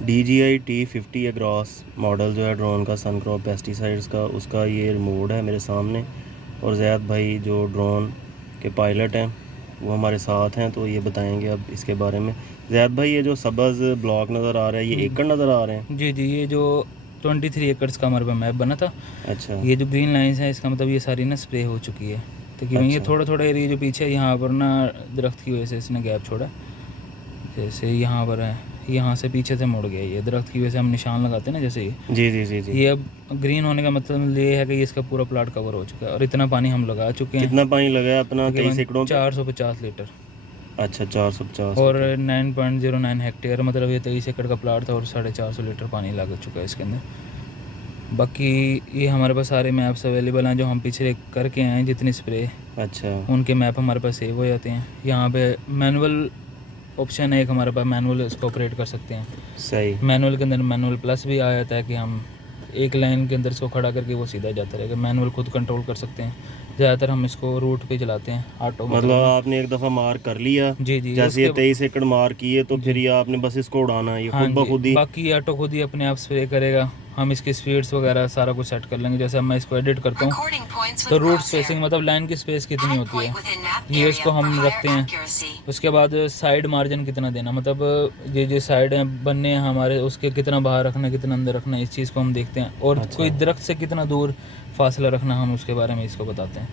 DJI T50 एग्रॉस model जो है drone का सनक्रॉप पेस्टिसाइड्स का, उसका ये रिमोट है मेरे सामने। और ज़ैद भाई जो ड्रोन के पायलट हैं वो हमारे साथ हैं, तो ये बताएंगे अब इसके बारे में। ज़ैद भाई, ये जो सब्ज़ ब्लॉक नज़र आ रहा है, ये एकड़ नज़र आ रहे हैं? जी जी, ये जो 23 एकड़ का हमारे पास मैप बना था। अच्छा। ये जो ग्रीन लाइंस हैं इसका मतलब ये सारी ना स्प्रे हो चुकी है तकरीबन। ये अच्छा। थोड़ा थोड़ा एरिया जो पीछे है यहाँ पर ना दरख्त की वजह से इसने गैप छोड़ा। जैसे यहाँ पर है, यहाँ से पीछे से मुड़ गया ये दरख्त की वजह से। हम निशान लगाते हैं ना जैसे जी जी जी जी। ये अब ग्रीन होने का मतलब ये है कि ये इसका पूरा प्लाट कवर हो चुका है। और इतना पानी हम लगा चुके हैं। कितना पानी लगा है अपना 23 तकरीबन एकड़ों पे? 450 लीटर। अच्छा, 450 और लीटर। 9.09 हेक्टेयर, मतलब ये 23 एकड़ का प्लाट था और 450 लीटर पानी लग चुका है इसके अंदर। बाकी ये हमारे पास सारे मैप्स अवेलेबल हैं जो हम पिछले करके आए हैं, जितनी स्प्रे अच्छा। उनके मैप हमारे पास सेव हो जाते हैं। यहाँ पे मैनुअल ऑप्शन है एक हमारे पास, मैनुअल इसको ऑपरेट कर सकते हैं। सही। मैनुअल के अंदर मैनुअल प्लस भी आ जाता है कि हम एक लाइन के अंदर इसको खड़ा करके वो सीधा जाता रहेगा। मैनुअल खुद कंट्रोल कर सकते हैं। ज़्यादातर हम इसको रूट पे चलाते हैं, ऑटो मतलब आपने एक दफ़ा मार्क कर लिया, जी जी। जैसे ये उसके 23 एकड़ मार्क किए तो फिर जी ये आपने बस इसको उड़ाना है, ये हाँ खुद ब जी, खुद ही? बाकी ये ऑटो खुद ही अपने आप स्प्रे करेगा। हम इसकी स्पीड्स वगैरह सारा कुछ सेट कर लेंगे। जैसे अब मैं इसको एडिट करता हूँ तो रूट स्पेसिंग मतलब लाइन की स्पेस कितनी होती है ये इसको हम रखते हैं। उसके बाद साइड मार्जिन कितना देना, मतलब ये साइड हैं बनने हैं हमारे, उसके कितना बाहर रखना कितना अंदर रखना, इस चीज़ को हम देखते हैं। और अच्छा। कोई दरख्त से कितना दूर फासला रखना, हम उसके बारे में इसको बताते हैं।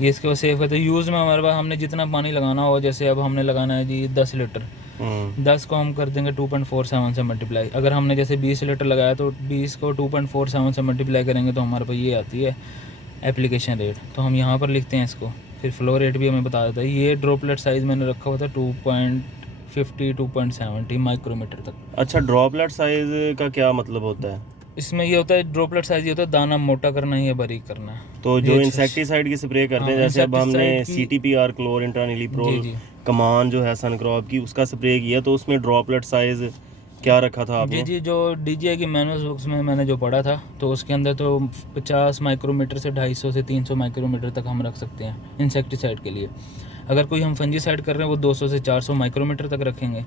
ये इसके बाद सेव करते हैं। यूज़ में हमारे पास हमने जितना पानी लगाना हो, जैसे अब हमने लगाना है जी 10 लीटर, 10 को हम कर देंगे 2.47 से मल्टीप्लाई। अगर हमने जैसे 20 लीटर लगाया तो 20 को 2.47 से मल्टीप्लाई करेंगे तो हमारे पास ये आती है एप्लीकेशन रेट। तो हम यहाँ पर लिखते हैं इसको, फिर फ्लो रेट भी हमें बता देता है। ये ड्रॉपलेट साइज़ मैंने रखा हुआ था 2.50 2.70 माइक्रोमीटर तक। अच्छा, ड्रॉपलेट साइज का क्या मतलब होता है? इसमें ये होता है ड्रॉपलेट साइज़, ये होता है दाना मोटा करना है या बारीक करना है। तो जो ये इंसेक्टिसाइड की स्प्रे करते हैं, हाँ, जैसे अब हमने इंसेक्टिसाइड की CTPR क्लोर जी इंट्रानिलीप्रोल जी कमान जो है सनक्रॉप की, उसका स्प्रे किया, तो उसमें ड्रॉपलेट साइज क्या रखा था जी आपने? जी। जो DJI की मैनुअल बुक्स में मैंने जो पढ़ा था तो उसके अंदर तो 50 माइक्रोमीटर से 250 से 300 माइक्रोमीटर तक हम रख सकते हैं इंसेक्टिसाइड के लिए। अगर कोई हम फंजीसाइड कर रहे हैं वो 200 से 400 माइक्रोमीटर तक रखेंगे।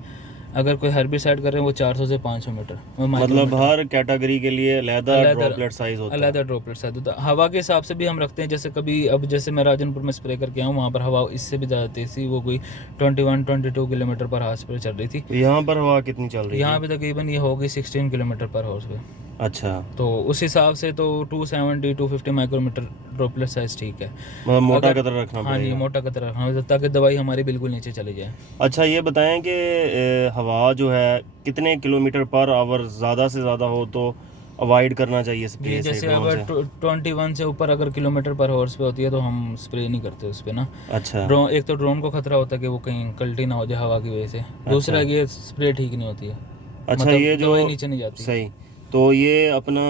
अगर कोई हर्बिसाइड कर रहे हैं वो 400 से 500 मीटर मतलब माइक्रोमीटर। हर कैटेगरी के लिए अलहदा ड्रॉपलेट साइज होता है? अलहदा ड्रॉपलेट साइज होता है। हवा के हिसाब से भी हम रखते हैं। जैसे कभी अब जैसे मैं राजनपुर में स्प्रे करके आऊँ, वहाँ पर हवा इससे भी ज़्यादा तेज़ थी, वो कोई 21-22 किलोमीटर पर हाउस पर चल रही थी। यहाँ पर हवा कितनी चल रही यहाँ थी? पे तकरीबन ये होगी 16 किलोमीटर पर हाउस पे। अच्छा। तो उस हिसाब से तो 270-250 माइक्रोमीटर ड्रॉपलेट साइज ठीक है। मतलब मोटा अगर कतरा रखना हाँ जी, पड़ेगा। मोटा कतरा रखना होता है ताकि दवाई हमारी बिल्कुल नीचे चली जाए। अच्छा, ये बताएं कि हवा जो है कितने किलोमीटर पर आवर ज़्यादा से ज़्यादा हो तो अवॉइड करना चाहिए जी, स्प्रे से, जैसे ड्रोन अगर से? 21 से ऊपर अगर किलोमीटर पर हॉर्स पे होती है तो हम स्प्रे नहीं करते उस पर ना। अच्छा। ड्रोन, एक तो ड्रोन को खतरा होता है कि वो कहीं कल्टी ना हो जाए हवा की वजह से। दूसरा अच्छा। ये स्प्रे ठीक नहीं होती है, अच्छा, मतलब ये जो दवाई नीचे नहीं जाती। सही, तो ये अपना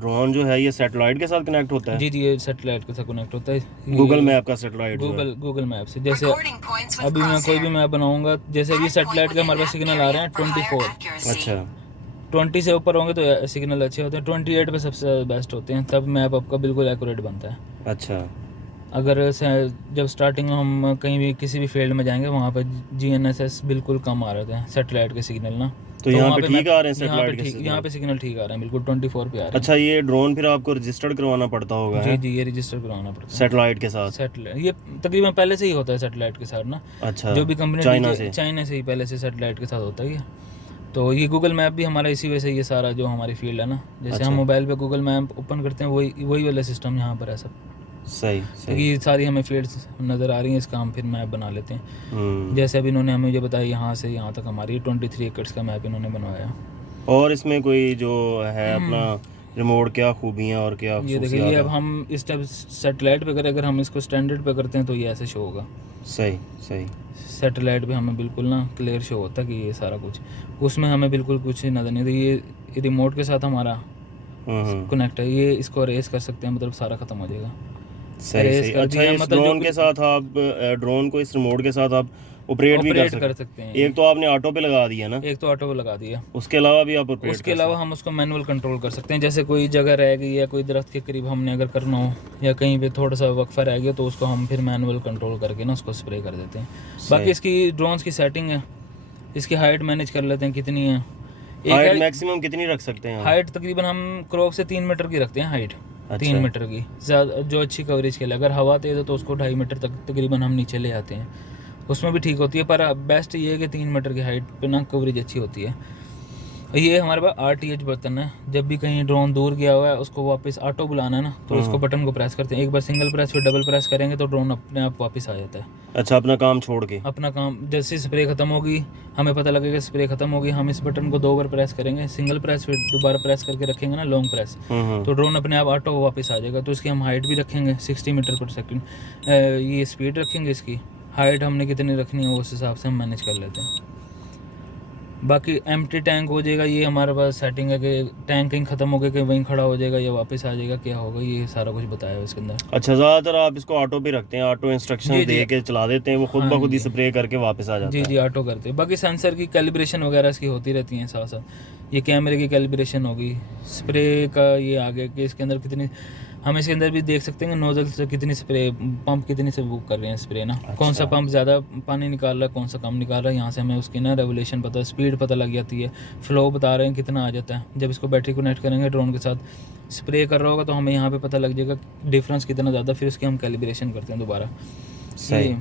ड्रोन जो है ये सैटेलाइट के साथ कनेक्ट होता है? जी जी, ये सेटेलाइट के साथ कनेक्ट होता है। गूगल ये मैप का सैटेलाइट जो है? गूगल मैप से। जैसे अभी मैं कोई भी मैप बनाऊंगा, जैसे अभी सेटेलाइट के हमारे पास सिग्नल आ रहे हैं 24, अच्छा। 20 से ऊपर होंगे तो सिग्नल अच्छे होते हैं, 28 पे सबसे बेस्ट होते हैं, तब मैप आपका बिल्कुल एक्यूरेट बनता है। अच्छा। अगर जब स्टार्टिंग में हम कहीं भी किसी भी फील्ड में जाएंगे वहाँ पर GNSS बिल्कुल कम आ रहे हैं सेटेलाइट के सिग्नल ना। तो यहाँ वहाँ पे पे ठीक मैप आ रहे हैं सैटेलाइट के यहाँ सिग्नल? पे सिग्नल ठीक आ रहे हैं, बिल्कुल 24 पे आ रहे अच्छा, ये ड्रोन फिर आपको रजिस्टर्ड करवाना पड़ता होगा हैं। है जी, ये रजिस्टर करवाना पड़ता है सैटेलाइट के साथ? सेटेलाइट। ये तकरीबन पहले से ही होता है सेटेलाइट के साथ ना। अच्छा। जो भी कंपनी चाइना से? चाइना से ही पहले से सेटेलाइट के साथ होता है ये। तो ये गूगल मैप भी हमारा इसी वजह से ये सारा जो हमारी फील्ड है ना, जैसे हम अच्छा। मोबाइल पे गूगल मैप ओपन करते हैं वही वाला सिस्टम यहाँ पर है सब। सही क्योंकि सही। ये सारी हमें फील्ड्स नज़र आ रही हैं, इसका हम फिर मैप बना लेते हैं। जैसे अभी इन्होंने हमें ये बताया यहाँ से यहाँ तक हमारी 23 एकड़ का मैप इन्होंने बनवाया। और इसमें कोई जो है अपना रिमोट, क्या खूबियाँ और क्या ये देखिए, ये खसूसियात अब है? हम इस टाइप सेटेलाइट पे करें, अगर हम इसको स्टैंडर्ड पे करते हैं तो ये ऐसे शो होगा। सही सही। सेटेलाइट पे हमें बिल्कुल ना क्लियर शो होता है कि ये सारा कुछ, उसमें हमें बिल्कुल कुछ नज़र नहीं। तो ये रिमोट के साथ हमारा कनेक्ट है, ये इसको रेस कर सकते हैं, मतलब सारा ख़त्म हो जाएगा। सही रेस सही। कर अच्छा, दिया इस मतलब जो ड्रोन के साथ आप ड्रोन को इस रिमोट के साथ आप ऑपरेट भी कर कर सकते? सकते हैं। एक तो आपने ऑटो पे लगा दिया ना, एक तो ऑटो पे लगा दिया, उसके अलावा भी आप ऑपरेट उसके कर अलावा सकते? हम उसको मैनुअल कंट्रोल कर सकते हैं। जैसे कोई जगह रह गई या कोई दरख्त के करीब हमने अगर करना हो या कहीं पे थोड़ा सा वक्फा रह गया तो उसको हम फिर मैनुअल कंट्रोल करके ना उसको स्प्रे कर देते हैं। बाकी इसकी ड्रोन्स की सेटिंग है, इसकी हाइट मैनेज कर लेते हैं कितनी है, हाइट एक मैक्सिमम कितनी रख सकते हैं? हाइट तकरीबन हम क्रॉप से 3 मीटर की रखते हैं हाइट। अच्छा। 3 मीटर की ज़्यादा जो अच्छी कवरेज के लिए। अगर हवा तेज़ है तो उसको 2.5 मीटर तक तकरीबन हम नीचे ले आते हैं, उसमें भी ठीक होती है। पर बेस्ट ये है कि 3 मीटर की हाइट पे ना कवरेज अच्छी होती है। ये हमारे पास RTH बटन है। जब भी कहीं ड्रोन दूर गया हुआ है उसको वापस ऑटो बुलाना है ना, तो इसको बटन को प्रेस करते हैं। एक बार सिंगल प्रेस फिर डबल प्रेस करेंगे तो ड्रोन अपने आप वापस आ जाता है। अच्छा, अपना काम छोड़ के? अपना काम, जैसे स्प्रे ख़त्म होगी, हमें पता लगेगा स्प्रे ख़त्म होगी, हम इस बटन को 2 बार प्रेस करेंगे, सिंगल प्रेस फिर दोबारा प्रेस करके रखेंगे ना लॉन्ग प्रेस, तो ड्रोन अपने आप ऑटो वापस आ जाएगा। तो इसकी हम हाइट भी रखेंगे 60 मीटर पर सेकंड। ये स्पीड रखेंगे, इसकी हाइट हमने कितनी रखनी है उस हिसाब से हम मैनेज कर लेते हैं। बाकी एम्प्टी टैंक हो जाएगा, ये हमारे पास सेटिंग है कि टैंक कहीं ख़त्म हो गया कि वहीं खड़ा हो जाएगा या वापस आ जाएगा, क्या होगा ये सारा कुछ बताया है इसके अंदर। अच्छा, ज़्यादातर आप इसको ऑटो पे रखते हैं, ऑटो इंस्ट्रक्शन दे के चला देते हैं, वो खुद ब खुद ही स्प्रे करके वापस आ जाता है? जी ऑटो करते हैं। बाकी सेंसर की कैलिब्रेशन वगैरह इसकी होती रहती हैं साथ साथ। ये कैमरे की कैलिब्रेशन होगी, स्प्रे का ये आगे कि इसके अंदर कितनी, हम इसके अंदर भी देख सकते हैं नोजल से कितनी स्प्रे, पंप कितनी से बुक कर रहे हैं स्प्रे ना। अच्छा। कौन सा पंप ज़्यादा पानी निकाल रहा है, कौन सा कम निकाल रहा है, यहाँ से हमें उसकी ना रेगुलेशन पता है, स्पीड पता लग जाती है, फ्लो बता रहे हैं कितना आ जाता है। जब इसको बैटरी कनेक्ट करेंगे ड्रोन के साथ, स्प्रे कर रहा होगा तो हमें यहाँ पे पता लग जाएगा डिफरेंस कितना ज़्यादा, फिर उसकी हम कैलिब्रेशन करते हैं दोबारा। सही।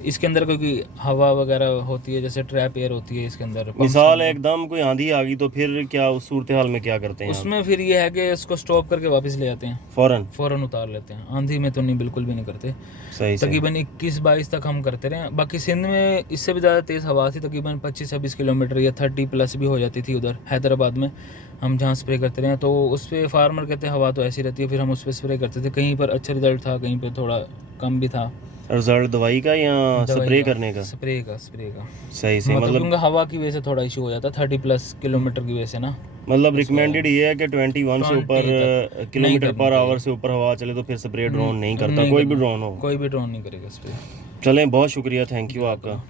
इसके अंदर क्योंकि हवा वगैरह होती है, जैसे ट्रैप एयर होती है इसके अंदर, मिसाल एकदम कोई आंधी आ गई तो फिर क्या उस सूरत हाल में क्या करते हैं? उसमें फिर ये है कि इसको स्टॉप करके वापस ले आते हैं, फ़ौरन उतार लेते हैं। आंधी में तो नहीं, बिल्कुल भी नहीं करते। सही। तकरीबन 21-22 तक हम करते रहे। बाकी सिंध में इससे भी ज़्यादा तेज़ हवा थी, तकरीबन 25-26 किलोमीटर या 30+ भी हो जाती थी उधर हैदराबाद में, हम जहाँ स्प्रे करते रहे। तो उस पर फार्मर कहते हैं हवा तो ऐसी रहती है, फिर हम उस पर स्प्रे करते थे। कहीं पर अच्छा रिजल्ट था, कहीं पर थोड़ा कम भी था। रिजल्ट दवाई का या स्प्रे करने का? स्प्रे का सही मतलब क्योंकि हवा की वजह से थोड़ा इशू हो जाता है 30+ किलोमीटर की वजह से ना। मतलब रिकमेंडेड ये है कि 21 से ऊपर किलोमीटर पर आवर से ऊपर हवा चले तो फिर स्प्रे ड्रोन नहीं करता, कोई भी ड्रोन हो? कोई भी ड्रोन नहीं करेगा स्प्रे। चलें, बहुत शुक्रिया, थैंक यू आपका।